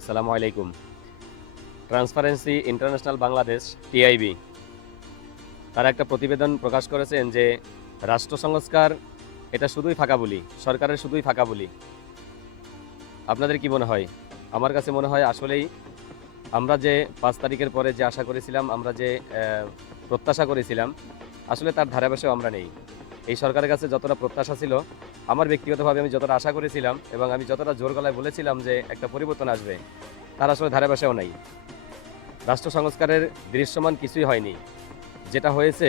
আসসালামু আলাইকুম। Transparency international Bangladesh TIB তারা একটা প্রতিবেদন প্রকাশ করেছেন যে, রাষ্ট্র সংস্কার এটা শুধুই ফাঁকা বলি, সরকারের শুধুই ফাঁকা বলি। আপনাদের কি মনে হয়? আমার কাছে মনে হয় আসলেই আমরা যে পাঁচ তারিখের পরে যে আশা করেছিলাম, আমরা যে প্রত্যাশা করেছিলাম, আসলে তার ধারাবাসেও আমরা নেই। এই সরকারের কাছে যতটা প্রত্যাশা ছিল, আমার ব্যক্তিগতভাবে আমি যতটা আশা করেছিলাম এবং আমি যতটা জোর গলায় বলেছিলাম যে একটা পরিবর্তন আসবে, তার আসলে ধারে বাসাও নাই। রাষ্ট্র সংস্কারের দৃশ্যমান কিছুই হয়নি। যেটা হয়েছে,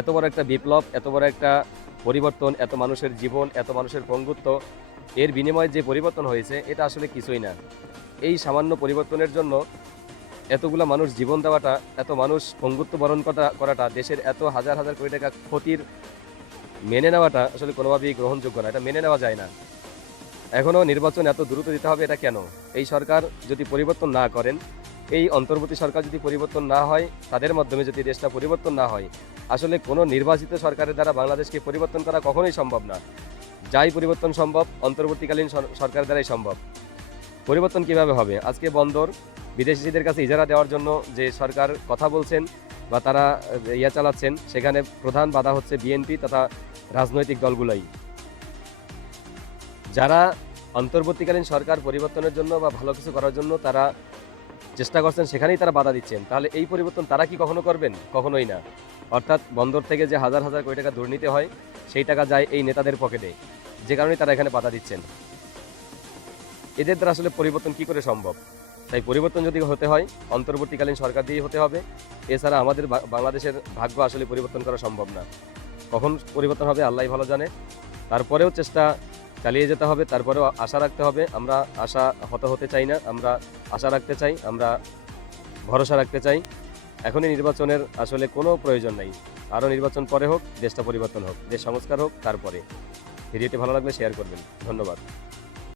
এত বড় একটা বিপ্লব, এত বড় একটা পরিবর্তন, এত মানুষের জীবন, এত মানুষের পঙ্গুত্ব, এর বিনিময়ে যে পরিবর্তন হয়েছে, এটা আসলে কিছুই না। এই সামান্য পরিবর্তনের জন্য এতগুলো মানুষ জীবন দেওয়াটা, এত মানুষ পঙ্গুত্ব বরণ করা, করাটা, দেশের এত হাজার হাজার কোটি টাকা ক্ষতির মেনে নেওয়াটা আসলে কোনোভাবেই গ্রহণযোগ্য না, এটা মেনে নেওয়া যায় না। এখনও নির্বাচন এত দ্রুত দিতে হবে এটা কেন? এই সরকার যদি পরিবর্তন না করেন, এই অন্তর্বর্তী সরকার যদি পরিবর্তন না হয়, তাদের মাধ্যমে যদি দেশটা পরিবর্তন না হয়, আসলে কোনো নির্বাচিত সরকারের দ্বারা বাংলাদেশকে পরিবর্তন করা কখনোই সম্ভব না। যাই পরিবর্তন সম্ভব, অন্তর্বর্তীকালীন সর- সরকার দ্বারাই সম্ভব। পরিবর্তন কীভাবে হবে? আজকে বন্দর বিদেশিদের কাছে ইজারা দেওয়ার জন্য যে সরকার কথা বলছেন বা তারা ইয়া চালাচ্ছেন, সেখানে প্রধান বাধা হচ্ছে বিএনপি তথা রাজনৈতিক দলগুলোই। যারা অন্তর্বর্তীকালীন সরকার পরিবর্তনের জন্য বা ভালো কিছু করার জন্য তারা চেষ্টা করছেন, সেখানেই তারা বাধা দিচ্ছেন। তাহলে এই পরিবর্তন তারা কি কখনো করবেন? কখনোই না। অর্থাৎ বন্দর থেকে যে হাজার হাজার কোটি টাকা দুর্নীতি হয়, সেই টাকা যায় এই নেতাদের পকেটে। যে কারণে তারা এখানে বাধা দিচ্ছেন। এদের দ্বারা আসলে পরিবর্তন কি করে সম্ভব? তাই পরিবর্তন যদি হতে হয়, অন্তর্বর্তীকালীন সরকার দিয়ে হতে হবে। এছাড়া আমাদের বাংলাদেশের ভাগ্য আসলে পরিবর্তন করা সম্ভব না। কখন পরিবর্তন হবে আল্লাহ ভালো জানে। তারপরেও চেষ্টা চালিয়ে যেতে হবে, তারপরেও আশা রাখতে হবে। আমরা আশা হত হতে চাই না, আমরা আশা রাখতে চাই, আমরা ভরসা রাখতে চাই। এখনই নির্বাচনের আসলে কোনো প্রয়োজন নাই। আরও নির্বাচন পরে হোক, দেশটা পরিবর্তন হোক, দেশ সংস্কার হোক, তারপরে। ভিডিওটি ভালো লাগলে শেয়ার করবেন। ধন্যবাদ।